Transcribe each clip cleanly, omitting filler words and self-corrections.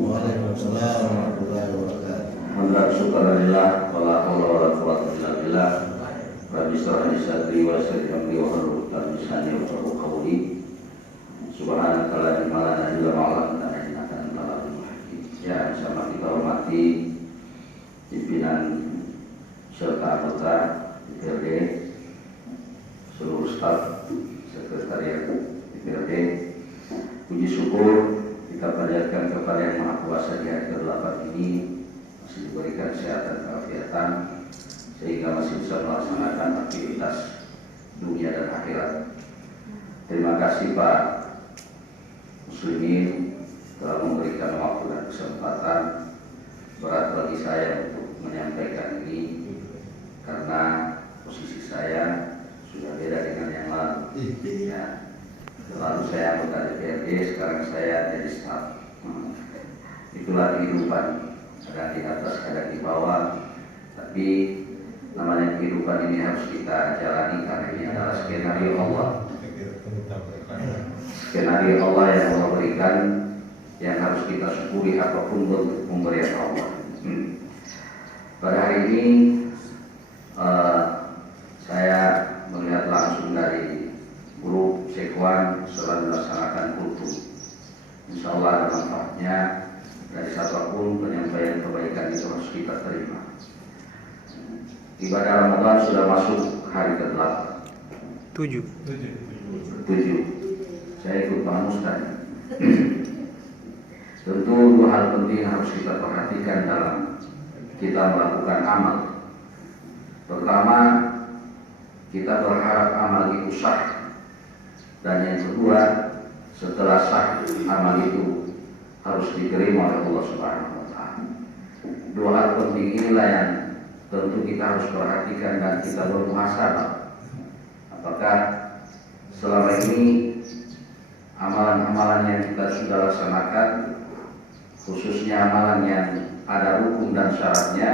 Waalaikumsalam warahmatullahi wabarakatuh. Alhamdulillah, syukurillah, wala haula wala quwwata illa billah. Rabbi shrah li sadri wa yassir li amri wahlul 'uqdatam min lisani yafqahu qawli. Subhanaka la ilma lana illa ma 'allamtana innaka antal alimul hakim. Ya, sama kita hormati pimpinan serta anggota DPRD, seluruh staf sekretariat DPRD. Puji syukur kita panjatkan kepada Yang Maha Kuasa di hari ke-8 ini masih diberikan kesehatan dan keafiatan sehingga masih bisa melaksanakan aktivitas dunia dan akhirat. Terima kasih Pak Muslimin telah memberikan waktu dan kesempatan. Berat bagi saya untuk menyampaikan ini karena posisi saya sudah beda dengan yang lalu. Ya. Lalu saya anggota DPRD, sekarang saya jadi staf. Itulah kehidupan, kadang di atas, kadang di bawah. Tapi namanya kehidupan ini harus kita jalani karena ini adalah skenario Allah. Skenario Allah yang Allah berikan, yang harus kita syukuri apapun bentuk pemberian Allah. Pada hari ini saya melihat langsung dari grup Sekwan setelah melaksanakan kultum. Insya Allah ada manfaatnya. Dari siapapun penyampaian kebaikan itu harus kita terima. Ibadah Ramadan sudah masuk hari ke-8. 7. Saya ikut Pak Ustaz. Tentu dua hal penting harus kita perhatikan dalam kita melakukan amal. Pertama, kita berharap amal itu sah. Dan yang kedua, setelah sah amal itu harus diterima oleh Allah Subhanahu wa Ta'ala. Dua hal penting inilah yang tentu kita harus perhatikan dan kita bermuhasabah. Apakah selama ini amalan-amalan yang kita sudah laksanakan, khususnya amalan yang ada rukun dan syaratnya,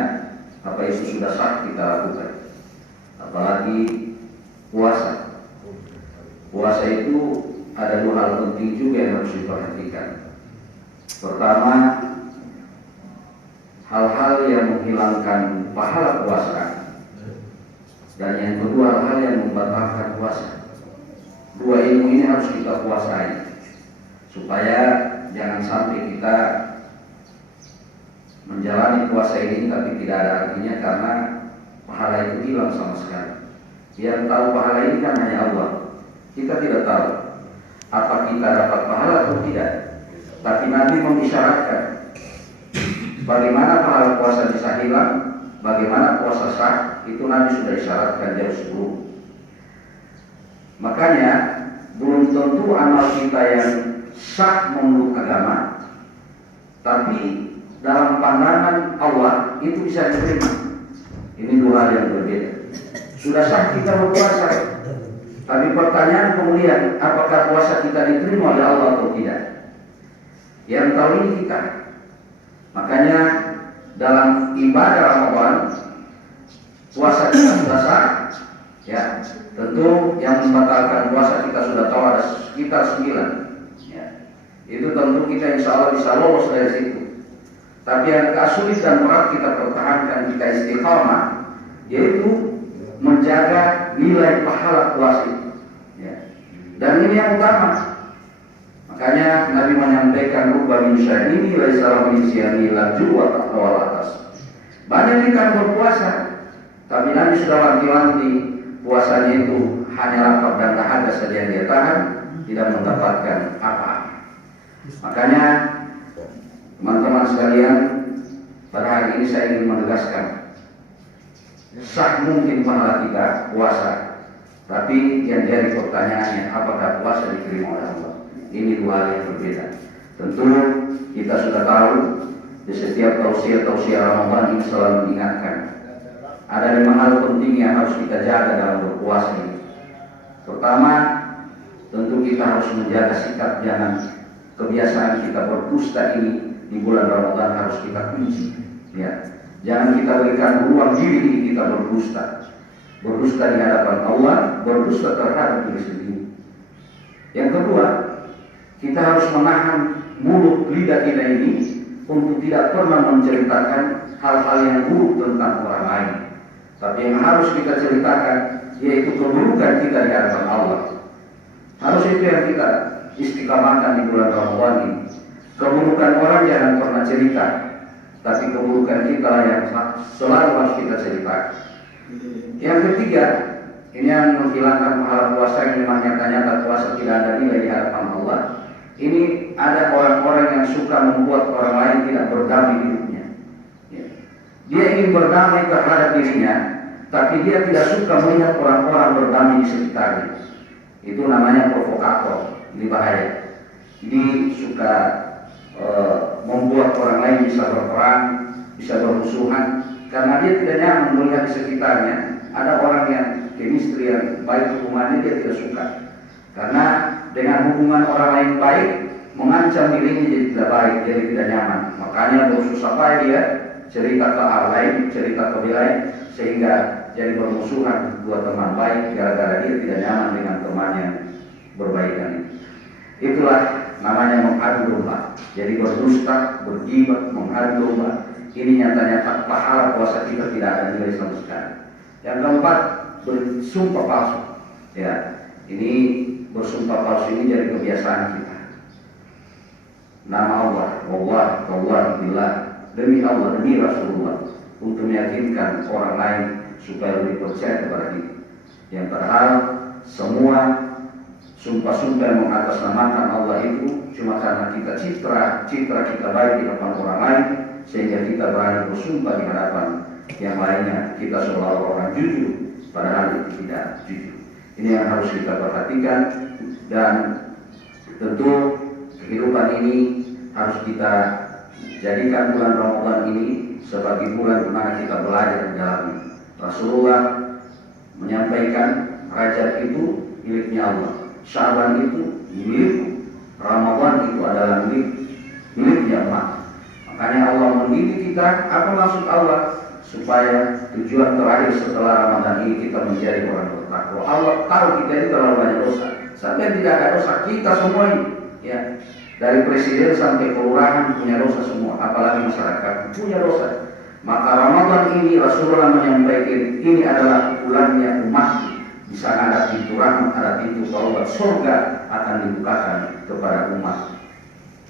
apa itu sudah sah kita lakukan? Apalagi puasa. Puasa itu ada dua hal penting juga yang harus diperhatikan. Pertama, hal-hal yang menghilangkan pahala puasa, dan yang kedua hal-hal yang membatalkan puasa. Dua ilmu ini harus kita kuasai supaya jangan sampai kita menjalani puasa ini tapi tidak ada artinya karena pahala itu hilang sama sekali. Yang tahu pahala ini kan hanya Allah. Kita tidak tahu apa kita dapat pahala atau tidak. Tapi Nabi mengisyaratkan bagaimana pahala puasa bisa hilang, bagaimana puasa sah, itu Nabi sudah isyaratkan jauh sebelum. Makanya belum tentu amal kita yang sah menurut agama, tapi dalam pandangan Allah itu bisa diterima. Ini dua hal yang berbeda. Sudah sah kita berpuasa, tapi pertanyaan kemudian apakah puasa kita diterima oleh Allah atau tidak? Yang tahu ini kita. Makanya dalam ibadah Ramadan puasa kita sudah sah. Ya, tentu yang membatalkan puasa kita sudah tahu ada sekitar 9. Ya, itu tentu kita insya Allah bisa lolos dari situ. Tapi yang agak sulit dan berat kita pertahankan, kita istiqamah, yaitu menjaga nilai pahala puasa itu. Ya. Dan ini yang utama. Makanya Nabi menyampaikan rubba min syahrini laisa lahu min siyami laju wa taqwa atas. Banyak kita berpuasa, tapi Nabi sudah wanti-wanti puasanya itu hanya lapar dan dahaga saja yang dia tahan, tidak mendapatkan apa-apa. Makanya teman-teman sekalian, pada hari ini saya ingin menegaskan, sah mungkin pahala kita puasa, tapi yang jadi pertanyaannya apakah puasa diterima oleh Allah? Ini dua hal yang berbeda. Tentu kita sudah tahu di setiap tausiah Ramadan ini selalu mengingatkan ada 5 hal penting yang harus kita jaga dalam berpuasa ini. Pertama, tentu kita harus menjaga sikap, jangan kebiasaan kita berdusta ini di bulan Ramadan harus kita kunci. Ya, jangan kita berikan ruang diri ini kita berdusta di hadapan Allah, berdusta terhadap diri sendiri. Yang kedua, kita harus menahan mulut lidah kita ini untuk tidak pernah menceritakan hal-hal yang buruk tentang orang lain. Tapi yang harus kita ceritakan yaitu keburukan kita di hadapan Allah. Harus itu yang kita istiqamahkan di bulan Ramadan ini. Keburukan orang jangan pernah cerita, tapi keburukan kita yang selalu harus kita ceritakan. Yang ketiga, ini yang menghilangkan pahala puasa, yang nyata-nyata puasa tidak ada nilai di hadapan Allah. Ini ada orang-orang yang suka membuat orang lain tidak berdamai hidupnya. Dia ingin berdamai terhadap dirinya, tapi dia tidak suka melihat orang-orang berdamai di sekitarnya. Itu namanya provokator. Ini bahaya. Ini suka membuat orang lain bisa berperang, bisa bermusuhan, karena dia tidak nyaman melihat di sekitarnya ada orang yang chemistry yang baik hubungannya, dia tidak suka. Karena dengan hubungan orang lain baik, mengancam dirinya jadi tidak baik, jadi tidak nyaman. Makanya bersusah payah dia cerita ke hal lain, cerita ke lain, sehingga jadi bermusuhan dua teman baik gara-gara dia tidak nyaman dengan teman yang berbaikan. Itulah namanya mengadu domba. Jadi berdusta, bergibah, mengadu domba. Ini nyata-nyata pahala puasa kita tidak ada nilai sama sekali. Yang keempat, bersumpah palsu. Ya, ini bersumpah palsu ini jadi kebiasaan kita. Nama Allah, wallah, billah, demi Allah, demi Rasulullah, untuk meyakinkan orang lain supaya lebih percaya kepada kita. Yang padahal semua sumpah-sumpah yang mengatasnamakan Allah itu cuma karena kita citra kita baik di hadapan orang lain, sehingga kita berani bersumpah di hadapan yang lainnya kita seolah orang jujur, padahal itu tidak jujur. Ini yang harus kita perhatikan, dan tentu kehidupan ini harus kita jadikan bulan Ramadan ini sebagai bulan di mana kita belajar di dalamnya. Rasulullah menyampaikan Rajab itu miliknya Allah, Syaban itu milikku, Ramadan itu adalah miliknya Allah. Makanya Allah mendidik kita. Apa maksud Allah? Supaya tujuan terakhir setelah Ramadan ini kita menjadi orang bertakwa. Allah tahu kita ini terlalu banyak dosa. Sampai tidak ada dosa, kita semua ini, ya, dari presiden sampai kelurahan punya dosa semua, apalagi masyarakat punya dosa. Maka Ramadan ini Rasulullah menyampaikan ini adalah bulannya umatku. Di sana ada pintu rahmat, ada pintu taubat, surga akan dibukakan kepada umat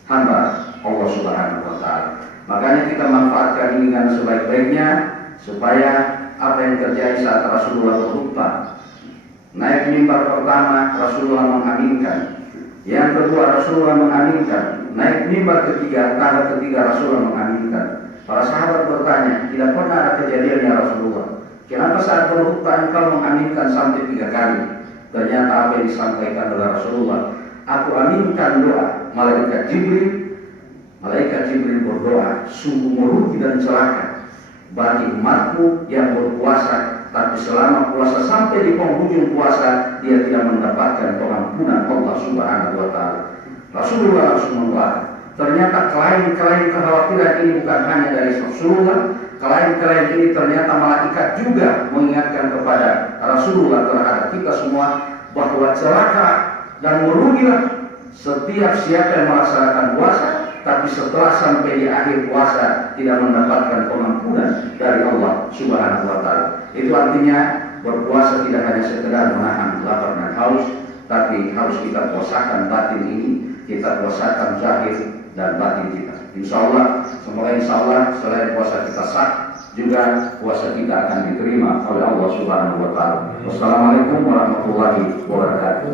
hamba Allah Subhanahu wa Ta'ala. Makanya kita manfaatkan ini dengan sebaik-baiknya, supaya apa yang terjadi saat Rasulullah berkhutbah, naik mimbar pertama Rasulullah mengaminkan, yang kedua Rasulullah mengaminkan, naik mimbar ketiga, tangga ketiga Rasulullah mengaminkan. Para sahabat bertanya, tidak pernah ada kejadian ya Rasulullah, kenapa saat berkhutbah engkau mengaminkan sampai 3 kali? Ternyata apa yang disampaikan oleh Rasulullah, aku aminkan doa malaikat Jibril berdoa, sungguh merugi dan celaka bagi umatmu yang berpuasa, tapi selama puasa sampai di penghujung puasa dia tidak mendapatkan pengampunan Allah Subhanahu wa Ta'ala. Rasulullah langsung mendoakan. Ternyata klaim-klaim kekhawatiran ini bukan hanya dari Rasulullah, klaim-klaim ini ternyata malaikat juga mengingatkan kepada Rasulullah terhadap kita semua bahwa celaka dan merugilah setiap siapa yang melaksanakan puasa, tapi setelah sampai di akhir puasa tidak mendapatkan pengampunan dari Allah Subhanahu wa Ta'ala. Itu artinya berpuasa tidak hanya sekedar menahan lapar dan haus, tapi harus kita puasakan batin ini, kita puasakan zahir dan batin kita. Semoga insya Allah selain puasa kita sah, juga puasa kita akan diterima oleh Allah Subhanahu wa Ta'ala. Wassalamualaikum warahmatullahi wabarakatuh.